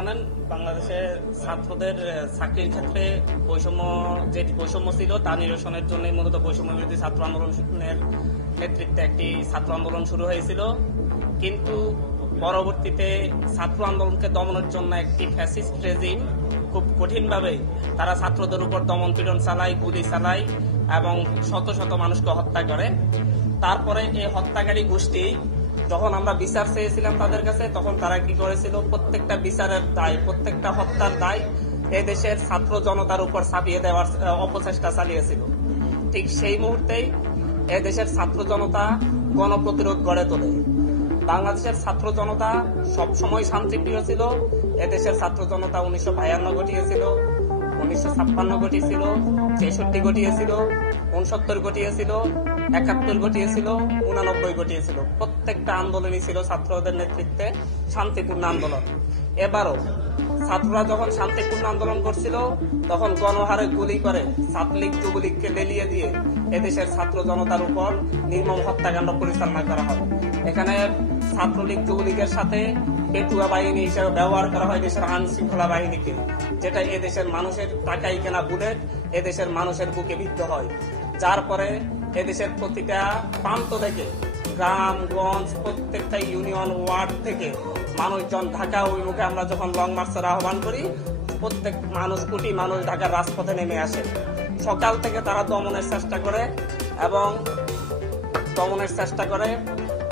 জানেন বাংলাদেশে ছাত্রদের চাকরির ক্ষেত্রে বৈষম্য ছিল তা নিরসনের জন্য মূলত বৈষম্য বিরোধী ছাত্র আন্দোলনের নেতৃত্বে একটি ছাত্র আন্দোলন শুরু হয়েছিল। কিন্তু পরবর্তীতে ছাত্র আন্দোলনকে দমনের জন্য একটি ফ্যাসিস্ট রেজিম খুব কঠিনভাবে তারা ছাত্রদের উপর দমন পীড়ন চালায়, গুলি চালায় এবং শত শত মানুষকে হত্যা করে। তারপরে এই হত্যাকারী গোষ্ঠী যখন আমরা বিচার চেয়েছিলাম তাদের কাছে, তখন তারা কি করেছিল, প্রত্যেকটা বিচারের দায়, প্রত্যেকটা হত্যার দায় দেশের ছাত্র জনতার উপর চাপিয়ে দেওয়ার অপচেষ্টা চালিয়েছিল। ঠিক সেই মুহূর্তেই দেশের ছাত্র জনতা গণপ্রতিরোধ গড়ে তোলে। বাংলাদেশের ছাত্র জনতা সবসময় শান্তিপ্রিয় ছিল। এদেশের ছাত্র জনতা 1952 ঘটিয়েছিল, 1956 ঘটিয়েছিল, 66 ঘটিয়েছিল, 69 ঘটিয়েছিল, 71 ঘটিয়েছিল, 89 ঘটিয়েছিল। প্রত্যেকটা আন্দোলনই ছিল ছাত্রদের নেতৃত্বে শান্তিপূর্ণ আন্দোলন। এবারও ছাত্ররা যখন শান্তিপূর্ণ আন্দোলন করছিল তখন গণহারে গুলি করে ছাত্রলীগ যুবলীগকে লেলিয়ে দিয়ে এদেশের ছাত্র জনতার উপর নির্মম হত্যাকাণ্ড পরিচালনা করা হয়। এখানে ছাত্রলীগ যুবলীগের সাথে পেটুয়া বাহিনী হিসেবে ব্যবহার করা হয় দেশের আইন শৃঙ্খলা বাহিনীকে, যেটা এদেশের মানুষের টাকাই কেনা বুলেট এদেশের মানুষের বুকে বিদ্ধ হয়। যার পরে এদেশের প্রতিটা প্রান্ত থেকে, গ্রামগঞ্জ, প্রত্যেকটা ইউনিয়ন ওয়ার্ড থেকে মানুষজন ঢাকা অভিমুখে আমরা যখন লং মার্চের আহ্বান করি, প্রত্যেক মানুষ, কোটি মানুষ ঢাকার রাজপথে নেমে আসে। সকাল থেকে তারা দমনের চেষ্টা করে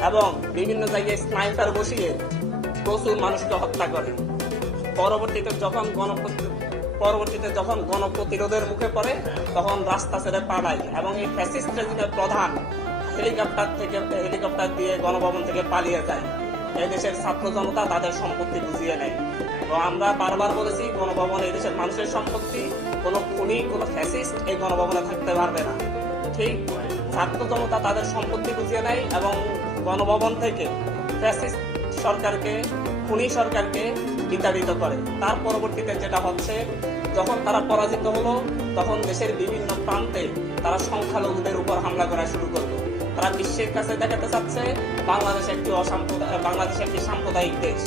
এবং বিভিন্ন জায়গায় স্নাইপার বসিয়ে প্রচুর মানুষকে হত্যা করে। পরবর্তীতে যখন গণপ্রতিরোধের মুখে পড়ে তখন রাস্তা ছেড়ে পালায় এবং এই ফ্যাসিস্ট রেজিমের প্রধান হেলিকপ্টার দিয়ে গণভবন থেকে পালিয়ে যায়। এদেশের ছাত্র জনতা তাদের সম্পত্তি বুঝিয়ে নেয়। তো আমরা বারবার বলেছি, গণভবন এদেশের মানুষের সম্পত্তি, কোনো খুনি, কোনো ফ্যাসিস্ট এই গণভবনে থাকতে পারবে না। ঠিক ছাত্র জনতা তাদের সম্পত্তি বুঝিয়ে নেয় এবং গণভবন থেকে ফ্যাসিস্ট সরকারকে, খুনি সরকারকে বিতাড়িত করে। তার পরবর্তীতে যেটা হচ্ছে, যখন তারা পরাজিত হলো তখন দেশের বিভিন্ন প্রান্তে তারা সংখ্যালঘুদের উপর হামলা করা শুরু করলো। তারা বিশ্বের কাছে দেখাতে চাচ্ছে বাংলাদেশ একটি সাম্প্রদায়িক দেশ।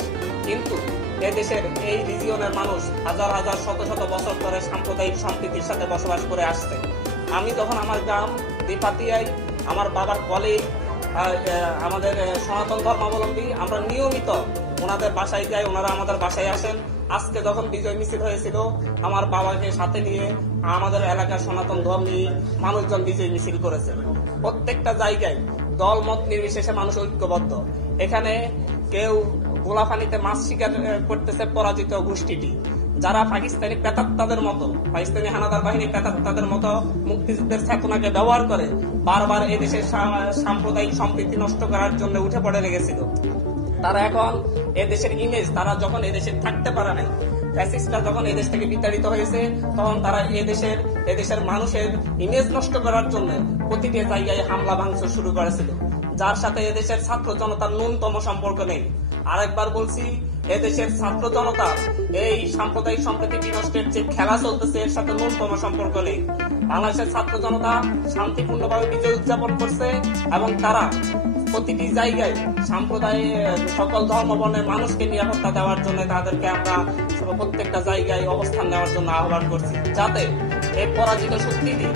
কিন্তু এদেশের এই রিজিয়নের মানুষ হাজার হাজার শত শত বছর ধরে সাম্প্রদায়িক সম্প্রীতির সাথে বসবাস করে আসছে। আমি যখন আমার গ্রাম দীপাতিয়ায় আমার বাবার কলিগ, আমাদের সনাতন ধর্মাবলম্বী, আমরা নিয়মিত ওনাদের বাসায় যাই, ওনারা আমাদের বাসায় আসেন। আজকে যখন বিজয় মিছিল হয়েছিল, আমার বাবাকে সাথে নিয়ে আমাদের এলাকার সনাতন ধর্মী মানুষজন বিজয় মিছিল করেছে। প্রত্যেকটা জায়গায় দলমত নির্বিশেষে মানুষ ঐক্যবদ্ধ। এখানে কেউ গোলাপানিতে মাছ শিকার করতেছে পরাজিত গোষ্ঠীটি, যারা পাকিস্তানি প্রেতাত্মাদের মতো, পাকিস্তানি হানাদার বাহিনী প্রেতাত্মাদের মতো মুক্তিযুদ্ধের চেতনাকে ব্যবহার করে বারবার এদেশের সাম্প্রদায়িক সম্প্রীতি নষ্ট করার জন্য উঠে পড়ে লেগেছিল। তারা এখন এদেশের ইমেজ, তারা যখন এদেশে থাকতে পারে নাই, ফ্যাসিস্টরা যখন এদেশ থেকে বিতাড়িত হয়েছে, তখন তারা এদেশের মানুষের ইমেজ নষ্ট করার জন্য প্রতিটি জায়গায় হামলা ভাঙচুর শুরু করেছিল, যার সাথে এদেশের ছাত্র জনতার ন্যূনতম সম্পর্ক নেই। আরেকবার বলছি, এদেশের ছাত্র জনতা এই সাম্প্রদায়িক সম্প্রীতি বিনষ্টের যে খেলা চলতেছে এর সাথে ন্যূনতম সম্পর্ক নেই। বাংলাদেশের ছাত্র জনতা শান্তিপূর্ণভাবে বিজয় উদযাপন করছে এবং তারা প্রতিটি জায়গায় সকল ধর্মবর্ণের মানুষকে নিরাপত্তা দেওয়ার জন্য তাদেরকে আমরা প্রত্যেকটা জায়গায় অবস্থান নেওয়ার জন্য আহ্বান করছি, যাতে এই পরাজিত শক্তিটি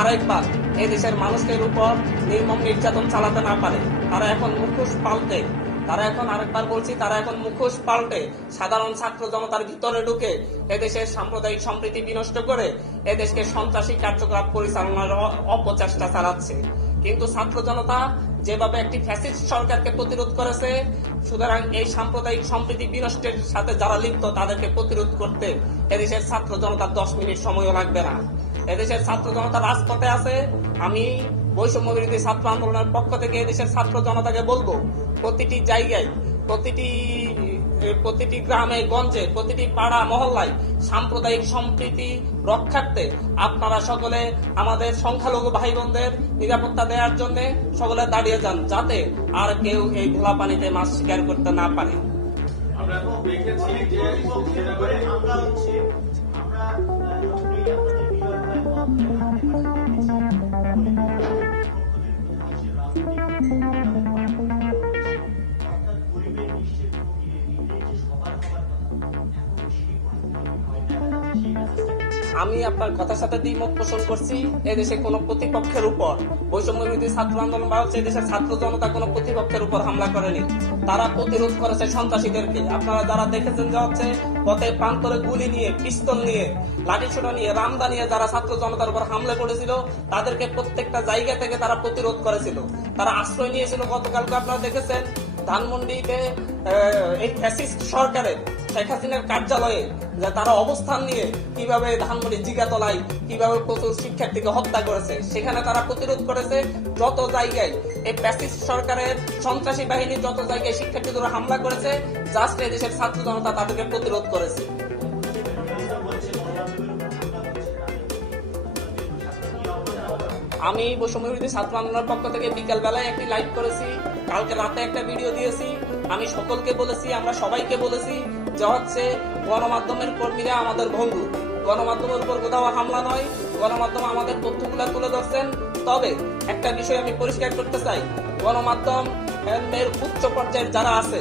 আরেকবার এই দেশের মানুষের উপর নির্মম নির্যাতন চালাতে না পারে। তারা এখন মুখোশ পাল্টে সাধারণ ছাত্র জনতার ভিতরে ঢুকে এদেশের সাম্প্রদায়িক সম্প্রীতি বিনষ্ট করে এদেশকে সন্ত্রাসী কার্যকলাপ পরিচালনার অপচেষ্টা চালাচ্ছে। কিন্তু ছাত্র জনতা যেভাবে একটি ফ্যাসিস্ট সরকারকে প্রতিরোধ করেছে, সুতরাং এই সাম্প্রদায়িক সম্প্রীতি বিনষ্টের সাথে যারা লিপ্ত তাদেরকে প্রতিরোধ করতে এদেশের ছাত্র জনতার 10 মিনিট সময়ও লাগবে না। এদেশের ছাত্র জনতা রাজপথে আছে। আমি বৈষম্য বিরোধী ছাত্র আন্দোলনের পক্ষ থেকে এদেশের ছাত্র জনতাকে বলবো, প্রতিটি জায়গায়, প্রতিটি গ্রামে গঞ্জে, প্রতিটি পাড়া মহল্লায় সাম্প্রদায়িক সম্প্রীতি রক্ষার্থে আপনারা সকলে আমাদের সংখ্যালঘু ভাই বোনদের নিরাপত্তা দেওয়ার জন্য সকলে দাঁড়িয়ে যান, যাতে আর কেউ এই ঘোলা পানিতে মাছ শিকার করতে না পারে। আমি আপনার কথার সাথে দ্বিমত পোষণ করছি। এদেশে কোনো প্রতিপক্ষের উপর বৈষম্য বিরোধী ছাত্র আন্দোলন বা হচ্ছে এদেশের ছাত্র জনতা কোনো প্রতিপক্ষের উপর হামলা করেনি, তারা প্রতিরোধ করেছে সন্ত্রাসীদেরকে। আপনারা যারা দেখেছেন যে হচ্ছে পথে প্রান্তরে গুলি নিয়ে, পিস্তল নিয়ে, লাঠিসোঁটা নিয়ে, রামদা নিয়ে যারা ছাত্র জনতার উপর হামলা করেছিল তাদেরকে প্রত্যেকটা জায়গা থেকে তারা প্রতিরোধ করেছিল, তারা আশ্রয় নিয়েছিল। গতকালকে আপনারা দেখেছেন ধানমন্ডিতে এই ফ্যাসিস্ট সরকারের শেখ হাসিনার কার্যালয়ে যে তারা অবস্থান নিয়ে কিভাবে ধানমন্ডি জিগাতলায় কিভাবে প্রচুর শিক্ষার্থীকে হত্যা করেছে, সেখানে তারা প্রতিরোধ করেছে। যত জায়গায় এই ফ্যাসিস্ট সরকারের সন্ত্রাসী বাহিনী যত জায়গায় শিক্ষার্থীদের হামলা করেছে, জাস্ট এদেশের ছাত্র জনতা তাদেরকে প্রতিরোধ করেছে। আমি বৈষম্য বিরোধী ছাত্র আন্দোলনের পক্ষ থেকে বিকাল বেলায় একটি লাইভ করেছি, কালকে রাতে একটা ভিডিও দিয়েছি। আমি সকলকে বলেছি, আমরা সবাইকে বলেছি যে হচ্ছে গণমাধ্যমের কর্মীরা আমাদের বন্ধু, গণমাধ্যমের উপর কোথাও হামলা নয়, গণমাধ্যম আমাদের তথ্যগুলো তুলে ধরছেন। তবে একটা বিষয় আমি পরিষ্কার করতে চাই, গণমাধ্যম এর উচ্চ পর্যায়ের যারা আছে,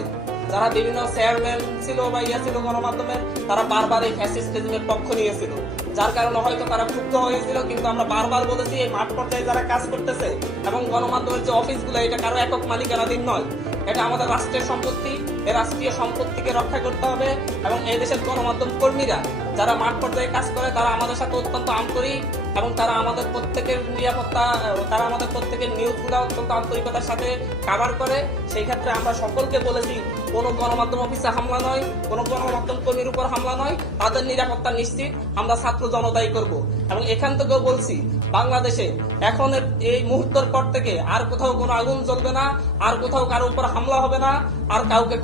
যারা বিভিন্ন চেয়ারম্যান ছিল বা ইয়া ছিল গণমাধ্যমের, তারা বারবার এই ফ্যাসিস্ট রেজিমের পক্ষ নিয়েছিল, যার কারণে হয়তো তারা ক্ষুব্ধ হয়েছিল। কিন্তু আমরা বারবার বলেছি এই মাঠ পর্যায়ে যারা কাজ করতেছে এবং গণমাধ্যমের যে অফিসগুলো, এটা কারো একক মালিকানাধীন নয়, এটা আমাদের রাষ্ট্রের সম্পত্তি। এই রাষ্ট্রীয় সম্পত্তিকে রক্ষা করতে হবে এবং এই দেশের গণমাধ্যম কর্মীরা যারা মাঠ পর্যায়ে কাজ করে তারা আমাদের সাথে অত্যন্ত আন্তরিক এবং তারা আমাদের প্রত্যেকের নিরাপত্তা, তারা আমাদের প্রত্যেকের নিউজগুলো অত্যন্ত আন্তরিকতার সাথে কাভার করে। সেই ক্ষেত্রে আমরা সকলকে বলেছি কোনো গণমাধ্যম অফিসে হামলা নয়, কোনো গণমাধ্যম কর্মীর উপর হামলা নয়, তাদের নিরাপত্তা নিশ্চিত আমরা ছাত্র জনতাই করব। এবং এখান থেকেও বলছি বাংলাদেশে এখন এই মুহূর্তের পর থেকে আর কোথাও কোনো আগুন জ্বলবে না, আর কোথাও কারো উপর হামলা হবে না, আর কাউকে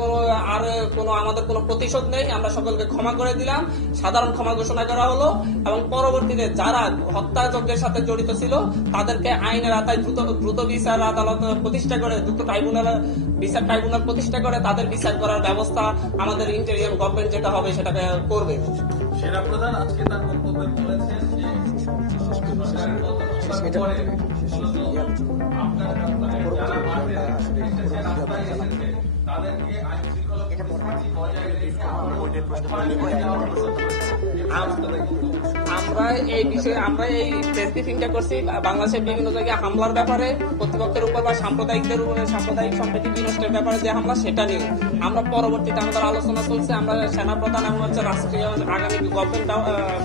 কোনো আমাদের কোনো প্রতিশোধ নেই। আমরা সকলকে ক্ষমা করে দিলাম, সাধারণ ক্ষমা ঘোষণা করা হলো এবং পরবর্তীতে যারা হত্যাযজ্ঞের সাথে জড়িত ছিল তাদেরকে আইনের আওতায় দ্রুত বিচার আদালত প্রতিষ্ঠা করে, দ্রুত বিচার ট্রাইব্যুনাল প্রতিষ্ঠা করে তাদের বিচার করার ব্যবস্থা আমাদের ইন্টেরিয়র গভর্নমেন্ট যেটা হবে সেটাকে করবে। সেনাপ্রধান আজকে তার বক্তব্যে বলেছেন যে সরকারের পতনের পরে যারা মাঠে এসেছে, রাস্তায় এসেছে, তাদেরকে আইন শৃঙ্খলা পরিস্থিতি বজায় রেখে আমরা এই বিষয়ে আমরা এই প্রেস ব্রিফিংটা করছি বাংলাদেশের বিভিন্ন জায়গায় হামলার ব্যাপারে, প্রতিপক্ষের উপর বা সাম্প্রদায়িকদের উপরে, সাম্প্রদায়িক সম্প্রীতি বিনষ্টের ব্যাপারে যে হামলা সেটা নিয়ে আমরা পরবর্তীতে আমাদের আলোচনা চলছে। আমরা সেনাপ্রধান এবং হচ্ছে রাষ্ট্রীয় আগামী গভর্নমেন্ট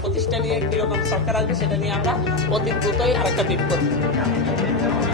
প্রতিষ্ঠা নিয়ে কিরকম সরকার আসবে সেটা নিয়ে আমরা অতি দ্রুতই আরেকটা ব্রিফ করবো।